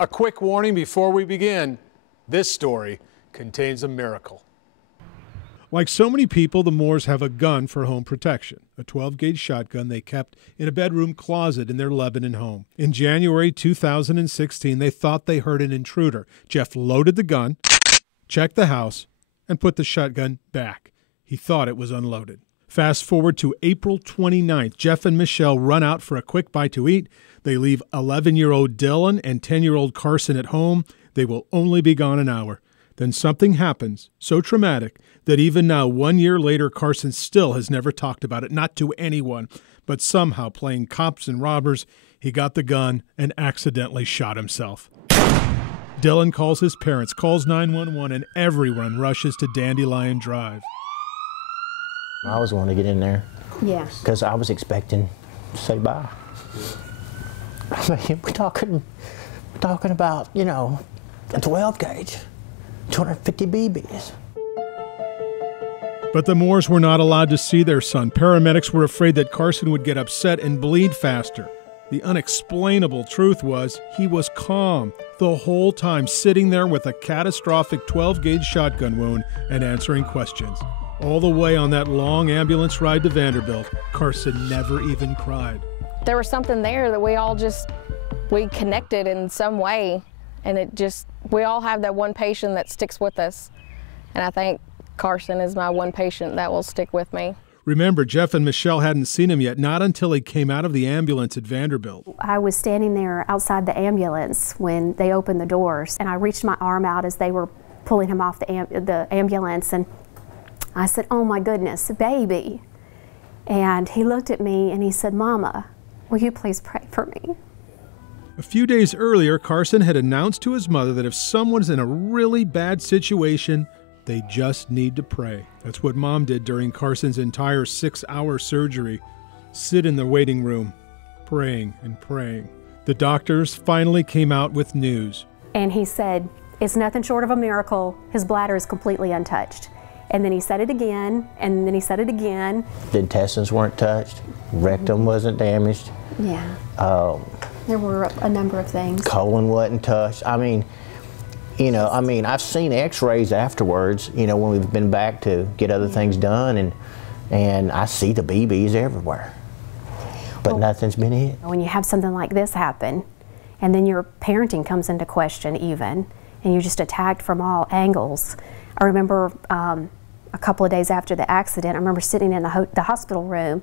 A quick warning before we begin. This story contains a miracle. Like so many people, the Moores have a gun for home protection, a 12-gauge shotgun they kept in a bedroom closet in their Lebanon home. In January 2016, they thought they heard an intruder. Jeff loaded the gun, checked the house, and put the shotgun back. He thought it was unloaded. Fast forward to April 29th. Jeff and Michelle run out for a quick bite to eat. They leave 11-year-old Dylan and 10-year-old Carson at home. They will only be gone an hour. Then something happens so traumatic that even now, 1 year later, Carson still has never talked about it, not to anyone. But somehow, playing cops and robbers, he got the gun and accidentally shot himself. Dylan calls his parents, calls 911, and everyone rushes to Dandelion Drive. I was wanting to get in there. Yes. Because I was expecting to say bye. I mean, we're talking about, you know, a 12-gauge. 250 BBs. But the Moores were not allowed to see their son. Paramedics were afraid that Carson would get upset and bleed faster. The unexplainable truth was he was calm the whole time, sitting there with a catastrophic 12-gauge shotgun wound and answering questions. All the way on that long ambulance ride to Vanderbilt, Carson never even cried. There was something there that we connected in some way. And we all have that one patient that sticks with us. And I think Carson is my one patient that will stick with me. Remember, Jeff and Michelle hadn't seen him yet, not until he came out of the ambulance at Vanderbilt. I was standing there outside the ambulance when they opened the doors, and I reached my arm out as they were pulling him off the ambulance, and I said, "Oh my goodness, baby." And he looked at me and he said, "Mama, will you please pray for me?" A few days earlier, Carson had announced to his mother that if someone's in a really bad situation, they just need to pray. That's what Mom did during Carson's entire 6-hour surgery. Sit in the waiting room, praying and praying. The doctors finally came out with news. And he said, "It's nothing short of a miracle. His bladder is completely untouched." And then he said it again, and then he said it again. The intestines weren't touched, rectum wasn't damaged. Yeah. There were a number of things. Colon wasn't touched. I mean, you know, I've seen x-rays afterwards, you know, when we've been back to get other things done, and I see the BBs everywhere, but nothing's been hit. When you have something like this happen, and then your parenting comes into question even, and you're just attacked from all angles. I remember a couple of days after the accident, I remember sitting in the hospital room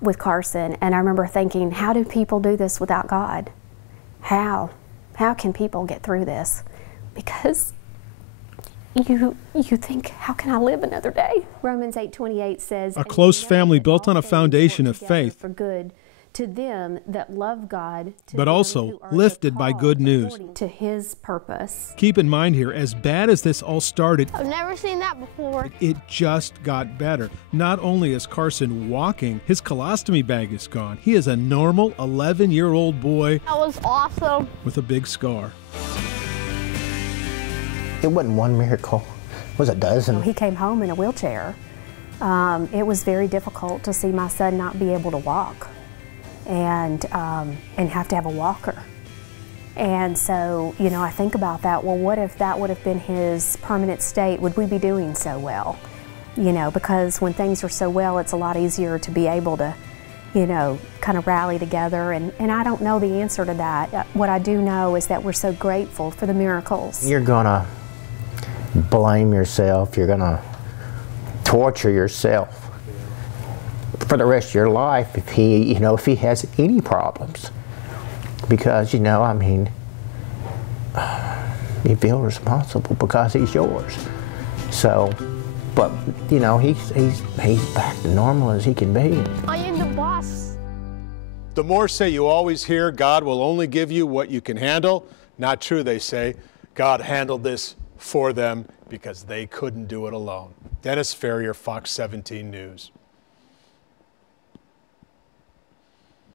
with Carson, and I remember thinking, how do people do this without God? How can people get through this? Because you think, how can I live another day? Romans 8:28 says, a close family built on a foundation of faith, for good to them that love God, but also lifted by good news. To His purpose. Keep in mind here, as bad as this all started, I've never seen that before. It just got better. Not only is Carson walking, his colostomy bag is gone. He is a normal 11-year-old boy. That was awesome. With a big scar. It wasn't one miracle, it was a dozen. He came home in a wheelchair. It was very difficult to see my son not be able to walk and have to have a walker. And so, you know, I think about that. Well, what if that would have been his permanent state? Would we be doing so well? You know, because when things are so well, it's a lot easier to be able to, you know, kind of rally together. And I don't know the answer to that. What I do know is that we're so grateful for the miracles. You're gonna blame yourself. You're gonna torture yourself for the rest of your life if he has any problems, because I mean, you feel responsible because he's yours. So, but he's back to normal as he can be. I am the boss. The Moores say you always hear God will only give you what you can handle. Not true, they say. God handled this for them because they couldn't do it alone. Dennis Ferrier, Fox 17 News.